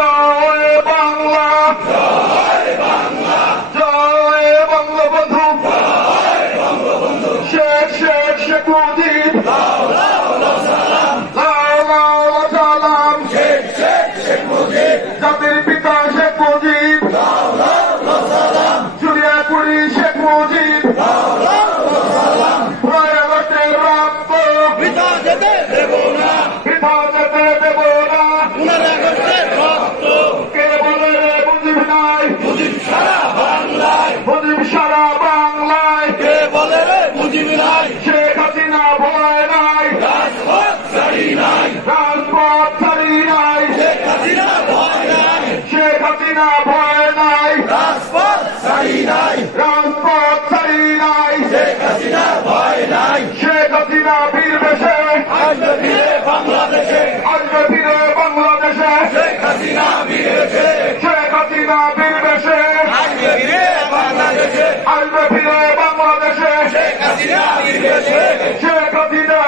জয় বাংলা, জয় বঙ্গবন্ধু, শেখ শেখ শেখ মুজিব, লাও লাও সালাম, জাতির পিতা শেখ মুজিব, জুলিয়াকুড়ি শেখ মুজিব, 9 আগস্টের রক্ত বৃথা যেতে দেব না, বৃথা যেতে দেব না। 15 আগস্টের রক্ত কে বলে রে মুজিব নাই, মুজিব সারা বাংলায়, মুজিব সারা বাংলায়, কে বলে রে মুজিব নাই। শেখ হাসিনা ভয় নাই, রাজপথ ছাড়ি নাই, রাজপথ ছাড়ি নাই, শেখ হাসিনা ভয় নাই, শেখ হাসিনা ভয় নাই, রাজপথ ছাড়ি নাই, রাজপথ ছাড়ি নাই, শেখ হাসিনা ভয় নাই। শেখ হাসিনা বীর বেশে আসবে ফিরে বাংলাদেশে, আসবে ফিরে বাংলাদেশে, শেখ হাসিনা বীর বেশে, শেখ হাসিনা বীর বেশে আসবে ফিরে বাংলাদেশে, আসবে ফিরে বাংলাদেশে, শেখ হাসিনা বীর বেশে, শেখ হাসিনা